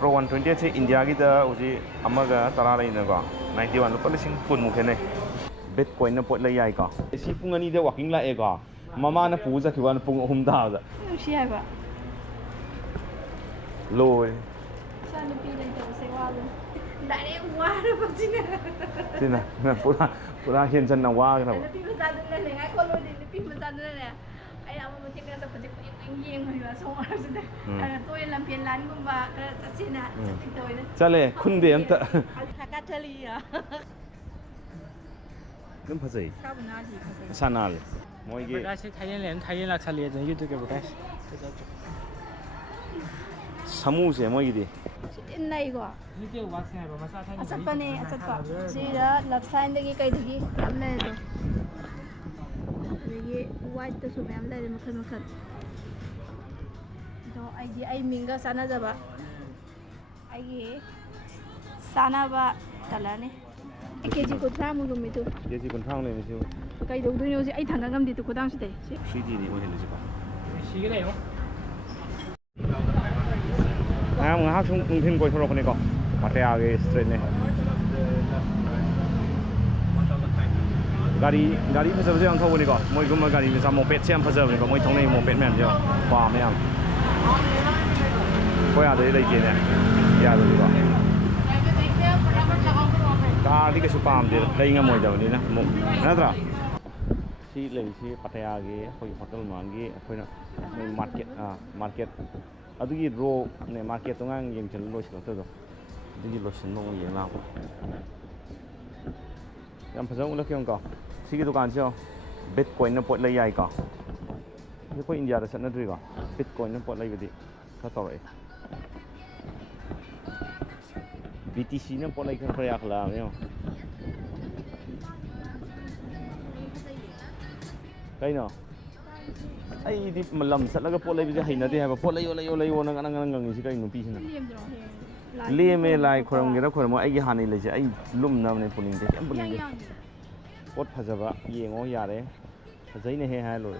Pro 120 से India की दा उसी अमगा तरा रही ना का 91 लोग पहले सिंह कुन मुखे ने बिटकॉइन ना पोट ले आई का इसी पुंगनी दे वॉकिंग ला एगा मामा ना पूजा की वान पुंग हुमदा दा शी है बा लो शान पी ले तो से वालो दारे वार बजिने तिना ना पूरा हिन जन ना वा ना पी मजा दने ले ai को लो दे पी मजा दने ले ai ama mo tingna sa project yeng mo ba so ara sa de toy lam pian lan gum ba ta sina toy ne चले खुन दे हम ता hakka chali ya नम फसई sabna ji phasai सनाल मोई के बटासे थाईलैंड ला चलिए जन युद्ध के बटास समूह से मोई दे in nai go युद्ध वाक्स है मसा था asatpa ne asatpa sira left side dagi kai dagi amne do ये white तो सुबह हम ले मखन मखन तो आई मिंगा साना जबा आई साना बा कलर ने केजी को था मुगु मितु केजी को थांग ले मिसु कई दो दुनिया से आई थांगा गम दितु खुदाम से सीडी दी ओ हेले सिपा सीगे ले हो हम ngah chung ungthin koi thoro khone ko Pattaya ge straight ne गाड़ी फजब से अंथौ बनी को मोय गुम गाड़ी में सा मोपेट से फजब बनी को मोय थोंने मोपेट में जो पा में हम कोई आदे ले के ने या दो को कार दी के सु पाम दे ले nga मोय दबनी ना नद्रा सी ले सी Pattaya ge कोई होटल मांगी कोई मार्केट अदुगी रो ने मार्केट तो ngang yeng chal lo sil to do दी लो सन नो ये ना को yam phajong la kyong ka sigi dukan se bitcoin na pot lai ai ka ye ko india da sanna dri ka bitcoin na pot lai bi ka to re btc na pot lai ka khaya khla me kai no ai di malam sat la ka pot lai bi hai na de ha pot lai yo na ngang si kai no pi sina ले में लाई खोरम गे खोरम आई हानि लेसे आई लुम नम ने pulling दे केम pulling दे pot फजबा येंगो यारे फजै ने हे हाय लोय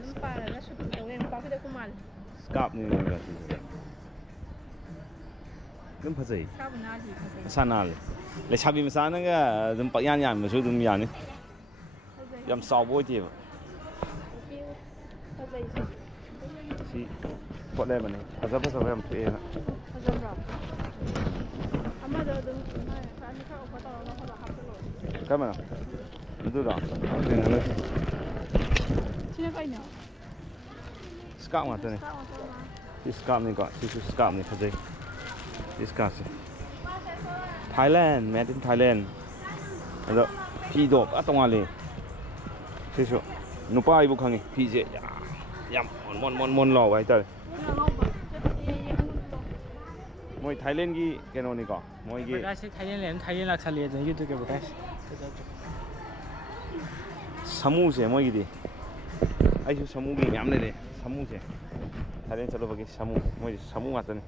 dum para la su to wen pa de kumal स्काप ने गा सी dum फजै sabna ji phasai सनाल ले छाबी मसाना गा dum pa yan yan मसु dum यानी yam saw boy ti phasai si pot le mane फजब फजब हम थे phasabra amma do dum ma ka ni ka ko to lo ko ha to lo ka ma du da ne na le chine kai no स्काप मा तने इस स्काप ने का इस स्काप ने फजै इस का से Thailand made in Thailand अदो फी दो आ तोंगाले सेसो नुपा इबु खंगी फी जे याम mon lo ai ta मोई थाईलैंड की केनो नि को मोई की बटासे थाईलैंड ला चलिए जन युद्ध के बटास समूह से मोई की दी आई जो समूह की याम ले समूह से थाईलैंड चलो बगे समूह मोई समूह आते ने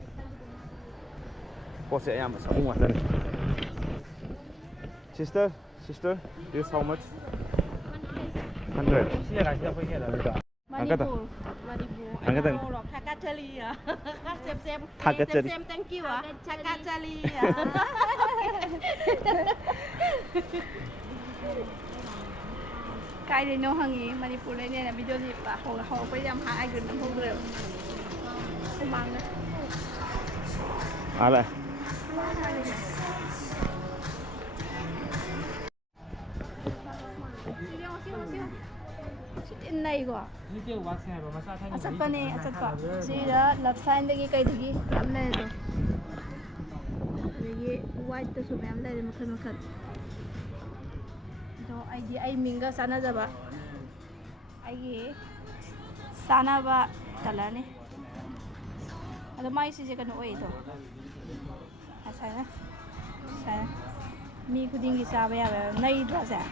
पोसे याम समूह आते ने sister this how much 100 सीधे रास्ते पे क्या लगा angkat angkat hakka chali ya Hakka chali. thank you ah hakka chali ya kai de no hangi manipur le ne video ni ba ho pa yam ha ai gun nam ho le không mang đấy ala in nai go युद्ध wax है मसा था asatpa ne asatpa sira left side dagi kai dagi amne do ये white तो सुबह हम ले मखन मखन तो आई मिंगा साना जबा आई साना बा कलर ने अदो माई से कनो ओइ तो असाना सा मी खुदिंग की चाबा या नई ड्रस है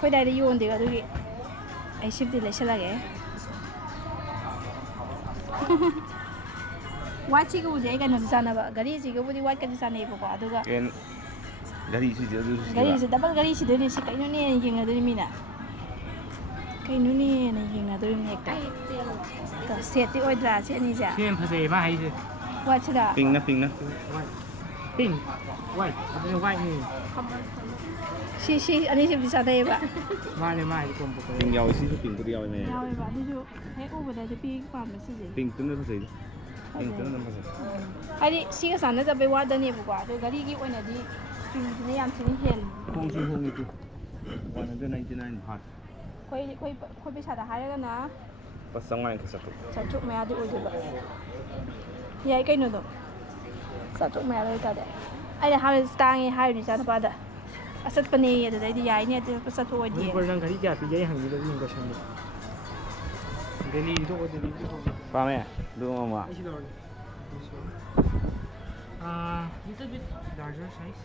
खोइ दाइ योन देगा दुगी आई शिप दि लेसलागे white chicken would I can sana gari chicken would white can sana ipo aduga ken gari si gari is double gari si deni si kaino ni yeng adeni mina ꯀꯩꯅꯣꯅꯦꯅ ꯌꯦꯡꯅꯗꯣꯏꯅꯦ ꯍꯦꯛꯇ ꯁꯦꯠꯇꯤ ꯑꯣꯏꯗ꯭ꯔꯥ ꯁꯤ ꯑꯅꯤꯁꯦ ꯁꯦꯝ ꯐꯖꯩ ꯃꯥ ꯍꯥꯏꯁꯦ ꯋꯥꯠꯁꯤꯗ ꯄꯤꯡꯅ ꯄꯤꯡ ꯋꯥꯏꯠ ꯑꯗꯨꯅ ꯋꯥꯏꯠꯅꯤ ꯁꯤ ꯑꯅꯤꯁꯤꯕꯨꯗꯤ ꯆꯥꯅꯩꯌꯦꯕ ꯃꯥꯅꯦ ꯃꯥ ꯍꯥꯏꯁꯦ ꯀꯣꯝꯕ ꯄꯤꯡ ꯌꯥꯎꯋꯤ ꯁꯤꯁꯨ ꯄꯤꯡꯕꯨꯗꯤ ꯌꯥꯎꯋꯤꯅꯦ ꯌꯥꯎꯋꯦꯕ ꯑꯗꯨꯁꯨ ꯍꯦꯛ ꯎꯕꯗ ꯅꯨꯄꯤ ꯄꯥꯝꯕ ꯁꯤꯁꯦ ꯄꯤꯡꯇꯨꯅ ꯐꯖꯩ ꯄꯤꯡꯇꯨꯅ ꯑꯗꯨꯝ ꯐꯖꯩ ꯍꯥꯏꯗꯤ ꯁꯤꯒ ꯆꯥꯟꯅꯖꯕꯩ ꯋꯥꯗꯅꯦꯕꯀꯣ ꯑꯗꯣ ꯒꯥꯔꯤꯒꯤ ꯑꯣꯏꯅꯗꯤ ꯄꯤꯡꯁꯤꯅ ꯌꯥꯝ ꯊꯤꯅ ꯍꯦꯜꯂꯤ ꯍꯣꯡꯁꯨ ꯍꯣꯡꯉꯤꯗꯤ 199 ꯕꯥꯠ ꯑꯩꯈꯣই ꯄꯩꯁꯥꯗ ꯍꯥꯏꯔꯒꯅ ꯂꯨꯄꯥ 500 ꯆꯥꯇ꯭ꯔꯨꯛ ꯃꯌꯥꯗꯤ ꯑꯣꯏꯗꯣꯏꯕ ꯌꯥꯏ ꯀꯩꯅꯣꯗꯣ ꯆꯥꯇ꯭ꯔꯨꯛ ꯃꯌꯥ ꯑꯣꯏꯇꯥꯔꯦ ꯑꯩꯅ ꯍꯥꯟꯅ ꯇꯥꯡꯉꯦ ꯍꯥꯏꯔꯤꯅꯤ ꯏꯆꯥꯅꯨꯄꯥꯗ ꯑꯆꯠꯄꯅꯦ ꯑꯗꯨꯗꯩꯗꯤ ꯌꯥꯏꯅꯦ ꯑꯗꯨ ꯆꯠꯊꯣꯛꯑꯗꯤ ꯃꯅꯤꯄꯨꯔ ꯅꯪ ꯘꯔꯤ ꯀꯌꯥ ꯄꯤꯒꯦ ꯑꯩ ꯍꯪꯕꯤꯗꯣ ꯃꯤꯡ ꯀꯣꯏꯁꯟꯗꯣ ꯗꯦꯜꯂꯤ ꯊꯣꯛꯑꯣ ꯗꯦꯜꯂꯤ ꯊꯣꯛꯑꯣ ꯄꯥꯝꯃꯦ ꯑꯗꯨ ꯑꯃ ꯑꯩ ꯁꯤ ꯂꯧꯔꯒꯦ little bit larger size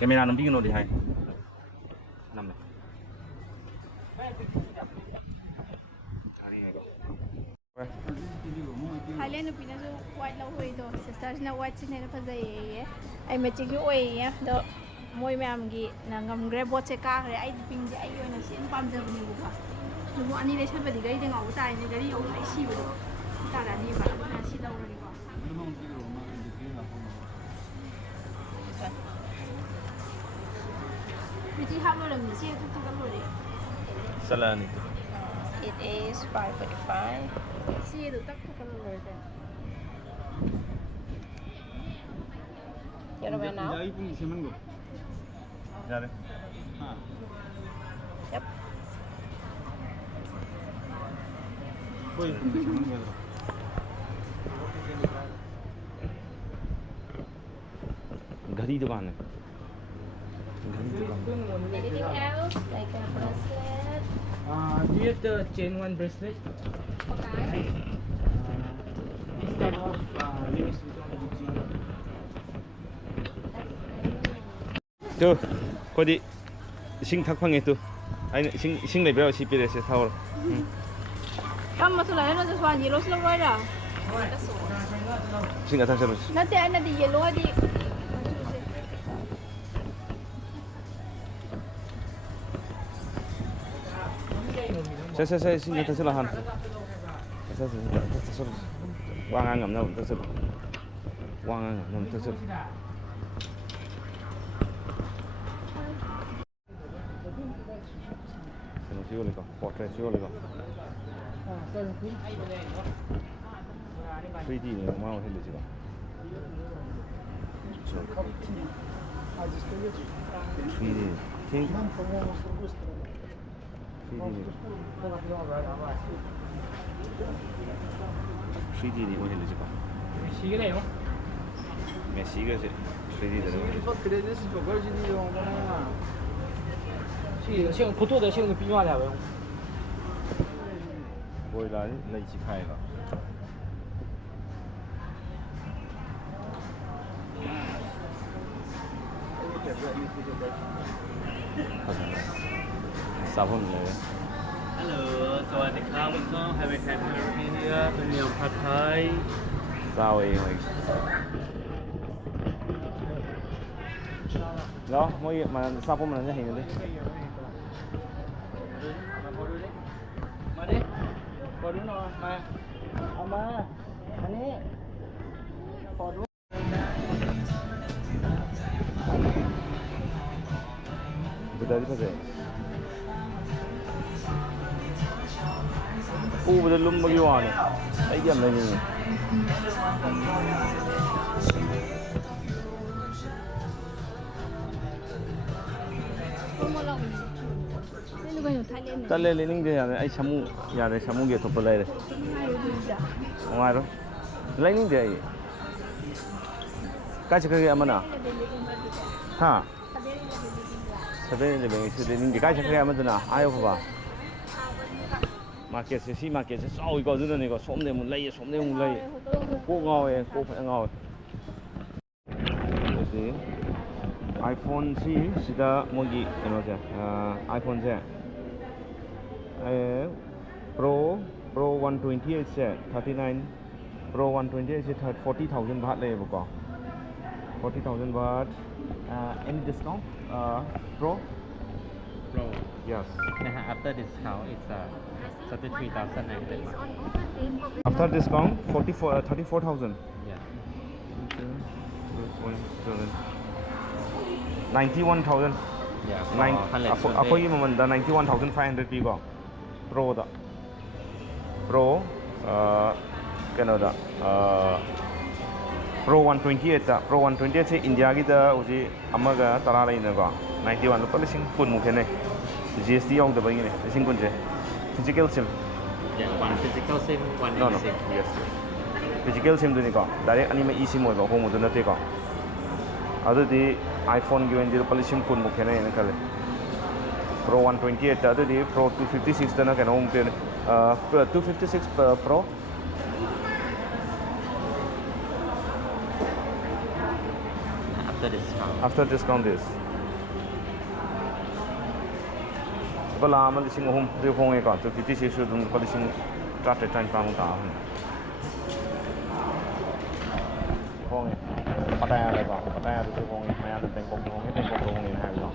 camera nambiginodi hai namme Thailand nupinasu white ꯂꯧꯍꯣꯏꯗꯣ ꯁꯤꯁꯇꯔꯁꯤꯅ white ꯁꯤꯅ ꯍꯦꯟꯅ ꯐꯖꯩꯌꯦ ꯑꯩ ꯃꯦꯆꯤꯡꯁꯨ ꯑꯣꯏꯌꯦ ꯑꯗꯣ ꯃꯣꯏ ꯃꯌꯥꯝꯒꯤ ꯉꯝꯈ꯭ꯔꯦ ꯕꯣꯠꯁꯦ ꯀꯥꯈ꯭ꯔꯦ ꯑꯩꯗꯤ ꯄꯤꯡꯁꯦ ꯑꯩꯒꯤ ꯑꯣꯏꯅ ꯁꯤꯅ ꯄꯥꯝꯖꯕꯅꯦꯕꯀꯣ ꯑꯗꯨꯕꯨ ꯑꯅꯤ ꯂꯩꯁꯟꯕꯗꯤ ꯒꯥꯔꯤꯗ ꯉꯥꯎꯕ ꯇꯥꯔꯦꯅꯦ ꯒꯥꯔꯤ ꯑꯍꯨꯝ ꯂꯩ ꯁꯤꯕꯗꯣ ꯇꯥꯔꯛꯑꯅꯤꯕ ꯑꯗꯨꯅ ꯁꯤ ꯂꯧꯔꯒꯦꯀꯣ ꯕꯤꯇꯤ ꯍꯥꯞꯂꯣꯏꯔꯝꯅꯤ ꯁꯤ ꯑꯗꯨ ꯊꯥꯒꯠꯂꯣꯏꯔꯦ salani It is 5:45. See the tak color then. You know now? jare Yep. घड़ी दुकान है Anything else like a bracelet? do you have the chain one bracelet Okay. instead of layers we don't have chain tu kodi ising thak phange tu aina ising leibra si pire se thawr Come masula ano just one yellow slow right? ising athak chalo Nate ana di yellow di. se ising athak chalo han se wangang ngam na athak chalo wangang ngam athak chalo Sono sicuro portrait sicuro 3D ne ma ho hele jiba 3D think 3D ne ho hele jiba Sigue leo me sigue se 3D de是性不错的性的必要了 voi la lei ci khai la sabun le Hello สวัสดีครับคุณก็ให้ไปแข่งเรือที่นี่เป็นเมียผัดไทย sao ấy rồi đó mỗi mà sabun mà nó hình rồi đấy มาดิขอดูหน่อยมาเอามาอันนี้ขอดู Betul betul. Betul lum bagi wan. Ai jam lagi ni. Tale le ning de ya ai samu ya de samu ge thop lai de. Ngai ro. Lai ning de ai. Ka chak ge amana. Ha. Sabe le beng se de ning ge ka chak ge amana ayo ba. Market se si market se sau ko du ne ko som de mun lai ko ngao e ko fa ngao e iPhone si sida mogi ano se iPhone se Pro 128 se 39 Pro 128 is 40,000 baht le bako. 40,000 baht. Any discount? Pro? Pro. Yes. After discount, it's 33,900 baht. After discount, 34,000. Yeah. 91,000. Yeah. Ako yung mamanda 91,500 pigo. Pro da. Pro. Canada. Pro 128 da. Pro 128 से India की दा उसे अमगा तरा रही ना का 91 रुपये लिसिंग कुन मुखे ने GST आउट दबाई ने लिसिंग कुन से physical sim. Yeah, one physical sim, one e-sim. Yes. Physical sim tu ni ka direct ani me e-sim mo ba hong mo tu na te ka. Adu di iPhone gi wen di rupa lisim kun muke na ina kale. Pro 128 adu di Pro 256 ta na ka hong pe 256 Pro. After discount is. Bala man lising home di hong e ka 256 su dun pa lising trate time pa mo ta. Hong e. Pattayaเลยก่อนPattayaจะซื้อโฮงอีกไม่อาจจะเป็นกงโฮงให้เป็นกงโฮงอีกนะครับ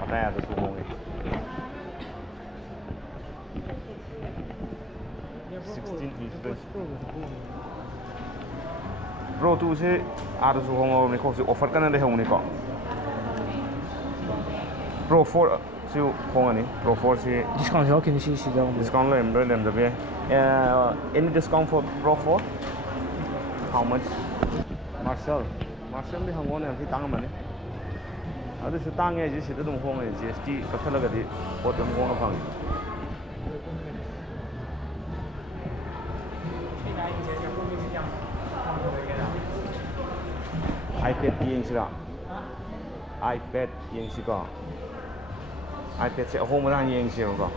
Pattayaจะซื้อโฮงอีก16 inch Pro 2 से आधेซื้อโฮงเอาในข้อซื้อ offer กันนั่นได้โฮงนี่ก่อน Pro 4 ซื้อโฮงอันนี้ Pro 4 ซื้อ discount เท่ากันสิสิเดียว discount เลยด้วยเดิมจะเป็นany discount for Pro 4 how much Marcel di hangon yang si tang mana? Ada si tang ya, jadi itu hong ya, GST kata lagi di potong hong apa? iPad yang sih iPad yang sih kok iPad saya hong mana yang sih kok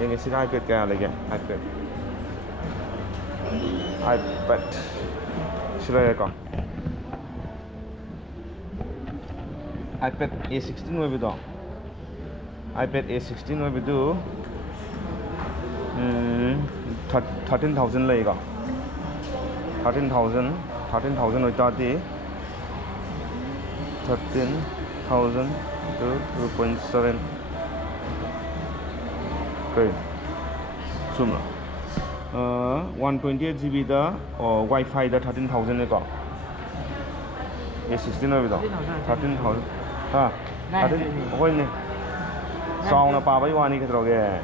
yang sih iPad kaya lagi iPad sila kok iPad A16 में भी दो iPad A16 में भी दो 13,000 लगेगा 13,000 होता थी 13,000 to 2.7 okay सुनो 128 GB दा और Wi-Fi दा 13,000 ने का A16 में भी दो 13,000 हाँ 13 कोई नहीं साउंड ना पापा ही वानी कितना हो गया है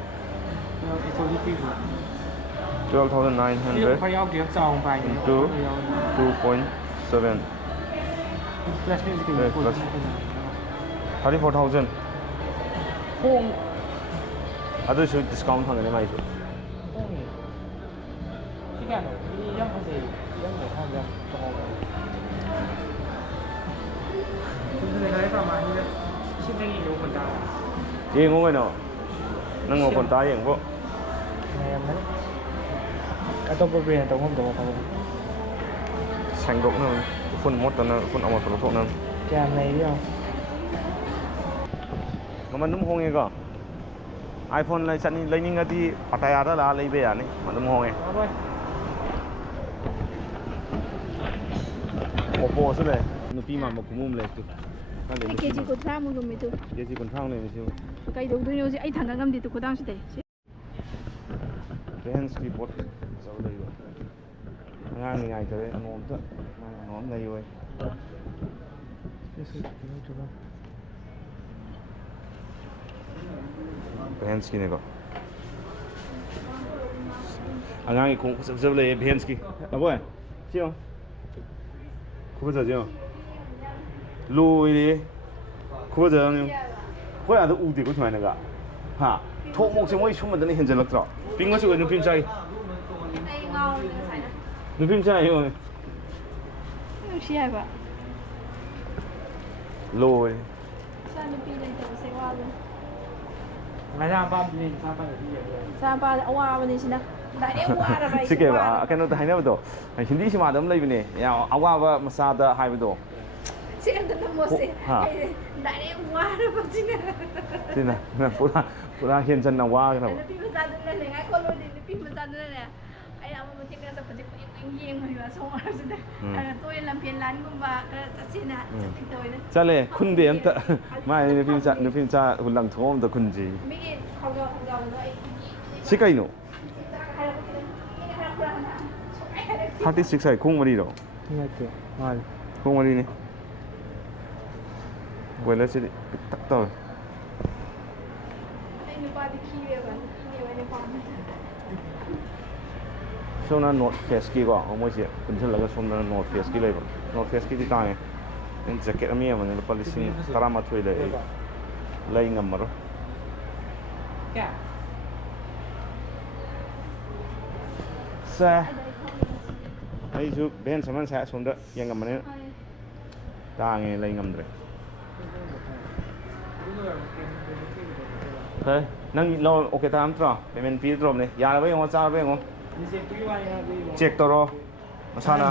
12,900 เขาเอาเดี๋ยวจองไป into 2.7 plus music plus 34,000 โค้ง 아들 저 디스카운트 하는 게 많이 줘 ที่กันมีย่างภาษีย่างเดี๋ยวทำย่างจองคุณเคยได้ประมาณนี้ชิ้นได้กี่โลคนดาว 얘 ngồi nào nâng ngồi còn tayอย่างพวก แม่มันก็ต้องเปลี่ยนตัวผมตัวเขา แข่งรบนั่นคนมดตอนนั้นคนเอามาตัวพวกนั้น แกมอะไรเดียว มันนุ่มหงเองก็ iPhone เลยฉันนี่เลยนี่ก็ที่ปัตตานีแล้วเลยไปอ่ะนี่มันนุ่มหงเองโอ้โหสุดเลยนุ่มปีมันบอกคุ้มเลยตุ๊ก KG ko tra mo gumi to. KG kon thangเลยมิซิว Kai dog dun yo si ai thang ngam di to ko dang si de. Fans की बहुत ज़रूर लगी हुई है यहाँ नहीं आई करे non तो नॉन लगी हुई fans की नेको यहाँ की कौन सब सब ले fans की अब वो है क्यों खूब ज़्यादा लो ये खूब ज़्यादा नहीं कोई आदमी उड़े कुछ मैंने कहा हाँ थोक मोक से वही शुम मदनी हिंजल लगता पिंग में से कोई नुपीम चाहिए नुपीम चाहिए वो Siya ba? लो ये Saan ni pili to sa walo? ไม่ทราบบ้านนี่ทราบบ้านที่เดียว Saan pa awa ba ni sina? Dai awa ra ba? sige ba akan no tayo na ba to hindi si madam lai bine ya awa ba masada hai ba to Siya ta mo si. Dai awa ra ba sina? sina na pura hian chan na wa ka ba Pi ma sa dun na le ngai ko lo din pi ma sa dun na le. Ai ꯑꯃ ꯃꯇꯦꯛ ꯆꯠꯄꯁꯦ ꯀꯨꯏꯅ ꯌꯦꯡꯉꯣꯏꯕ ꯁꯣꯝꯁꯤꯗ ꯇꯣꯏꯅ ꯂꯝꯐꯦꯟ ꯂꯥꯟꯒꯨꯝꯕ ꯈꯔ ꯆꯠꯁꯤꯅ ꯆꯠꯇꯣꯏꯅ ꯆꯠꯂꯦ ꯈꯨꯟꯗꯦ ꯑꯝꯇ ꯃꯥꯏ ꯅꯨꯄꯤ ꯃꯆꯥ ꯂꯪꯊꯣꯛ ꯑꯝꯇ ꯈꯨꯟꯁꯤ ꯃꯤꯒꯤ ꯈꯥꯎꯖꯥꯎꯗꯣ ꯑꯩ ꯁꯤ ꯀꯩꯅꯣ 36 ꯍꯥꯏ ꯈꯣꯡ ꯃꯔꯤꯔꯣ ꯅꯠꯇꯦ ꯃꯥꯜꯂꯦ ꯈꯣꯡ ꯃꯔꯤꯅꯤ ꯕꯣꯏꯂꯔꯁꯤꯗꯤ ꯄꯤꯛꯇꯛ ꯇꯧꯋꯦ ꯑꯩ ꯅꯨꯄꯥꯗꯤ ꯈꯤꯔꯦꯕ ꯑꯩꯅ ꯄꯥꯝꯃꯦ ꯁꯣꯝꯅ ꯅꯣꯔꯠ ꯐꯦꯁꯀꯤꯀꯣ ꯃꯣꯏꯁꯦ ꯄꯨꯟꯁꯤꯜꯂꯒ ꯁꯣꯝꯗꯅ ꯅꯣꯔꯠ ꯐꯦꯁꯀꯤ ꯂꯩꯕ ꯅꯣꯔꯠ ꯐꯦꯁꯀꯤꯗꯤ ꯇꯥꯡꯉꯦ ꯖꯦꯀꯦꯠ ꯑꯃ ꯌꯦꯡꯕꯅꯤ ꯂꯨꯄꯥ 12,000 ꯂꯩ ꯑꯩ ꯂꯩ ꯉꯝꯃꯔꯣꯏ ꯁꯦ ꯑꯩꯁꯨ ꯚꯦꯟ ꯁꯃꯟ ꯁꯥꯏ ꯑꯁꯣꯝꯗ ꯌꯦꯡꯉꯝꯕꯅꯤꯅ ꯇꯥꯡꯉꯦ ꯂꯩ ꯉꯝꯗ꯭ꯔꯦ ꯐꯔꯦ ꯅꯪ ꯂꯧ ꯑꯣꯀꯦ ꯇꯥꯔꯝꯇ꯭ꯔꯣ ꯄꯦꯃꯦꯟ ꯄꯤꯗ꯭ꯔꯣꯕꯅꯦ ꯌꯥꯔꯕ ꯌꯦꯡꯉꯣ ꯆꯥꯔꯕ ꯌꯦꯡꯉꯣ ꯆꯦꯛ ꯇꯧꯔꯣ ꯃꯁꯥꯅ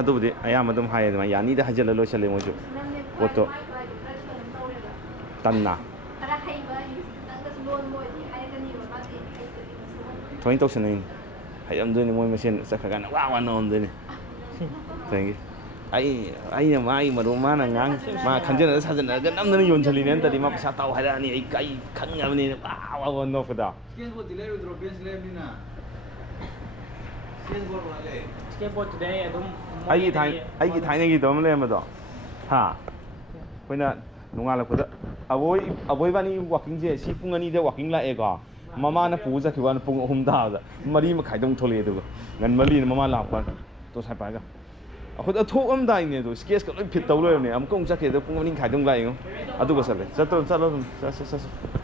ꯑꯗꯨꯕꯨꯗꯤ ꯑꯌꯥꯝꯕ ꯑꯗꯨꯝ ꯍꯥꯏꯌꯦ ꯑꯗꯨꯃꯥꯏꯅ ꯌꯥꯅꯤꯗ ꯍꯥꯏꯖꯤꯜꯂ ꯂꯣꯏꯁꯤꯜꯂꯦ ꯃꯣꯏꯁꯨ ꯄꯣꯠꯇꯣ ꯇꯟꯅ ꯊꯣꯏꯅ ꯇꯧꯁꯟꯅꯩꯅꯤ ꯍꯩꯔꯝꯗꯣꯏꯅꯤ ꯃꯣꯏ ꯃꯁꯦꯟ ꯆꯠꯈ꯭ꯔꯀꯥꯟꯗ ꯋꯥ ꯅꯣꯝꯗꯣꯏꯅꯤ ꯊꯦꯡꯒꯤ ꯑꯩꯅ ꯃꯥꯒꯤ ꯃꯔꯨꯞ ꯃꯥꯅ ꯃꯥ ꯈꯟꯖꯟꯅꯔ ꯁꯥꯖꯟꯅꯔꯒ ꯅꯝꯗꯅ ꯌꯣꯟꯁꯤꯜꯂꯤꯅꯦ ꯅꯠꯇ꯭ꯔꯗꯤ ꯃꯥ ꯄꯩꯁꯥ ꯇꯥꯎ ꯍꯥꯏꯔꯛꯑꯅꯤ ꯑꯩ ꯈꯪꯉꯕꯅꯤꯅ ꯋꯥ ꯅꯣꯛꯄꯗ ꯁ꯭ꯀꯦꯠꯕꯣꯔꯗꯇꯤ ꯂꯩꯔꯣꯏꯗ꯭ꯔꯣ ꯕꯦꯟꯁ ꯂꯩꯔꯕꯅꯤꯅ ꯁ꯭ꯀꯦꯠꯕꯣꯔꯗ ꯋꯥꯠꯂꯦ ꯁ꯭ꯀꯦꯠꯕꯣꯔꯗꯇꯨꯗꯤ ꯑꯩ ꯑꯗꯨꯝ ꯑꯩꯒꯤ ꯊꯥꯏꯅꯒꯤꯗꯣ ꯑꯃ ꯂꯩꯔꯝꯕꯗꯣ ꯍꯥ ꯑꯩꯈꯣꯏꯅ ꯅꯣꯡꯉꯥꯜꯂꯛꯄꯗ ꯑꯕꯣꯏꯕꯥꯅꯤ ꯋꯥꯛꯀꯤꯡꯁꯦ ꯁꯤ ꯄꯨꯡ 2ꯗ ꯋꯥꯛꯀꯤꯡ ꯂꯥꯛꯑꯦꯀꯣ ꯃꯃꯥꯅ ꯄꯨꯕ ꯆꯠꯈꯤꯕ ꯄꯨꯡ 3 ꯇꯥꯕꯗ 4:30ꯗ ꯑꯃꯨꯛ ꯊꯣꯛꯂꯛꯑꯦ ꯑꯗꯨꯒ ꯉꯟꯃꯜꯂꯤꯅ ꯃꯃꯥ ꯂꯥꯛꯄ ꯇꯣꯁꯥꯏ ꯄꯥꯏꯔꯒ ꯑꯩꯈꯣꯏꯗ ꯊꯣꯛꯑꯝꯗꯥꯏꯅꯦ ꯑꯗꯣ ꯁ꯭ꯀꯦꯠꯁꯀ ꯂꯣꯏ ꯐꯤꯠ ꯇꯧ ꯂꯣꯏꯔꯕꯅꯦ ꯑꯃꯨꯛꯀ ꯆꯠꯈꯤ ꯑꯗꯣ ꯄꯨꯡ 2:30ꯗ ꯑꯃꯨꯛ ꯂꯥꯛꯑꯦꯉꯣ ꯑꯗꯨꯒ ꯆꯠꯂꯦ ꯆꯠꯂꯣ ꯑꯗꯨꯝ ꯆꯠꯁꯦ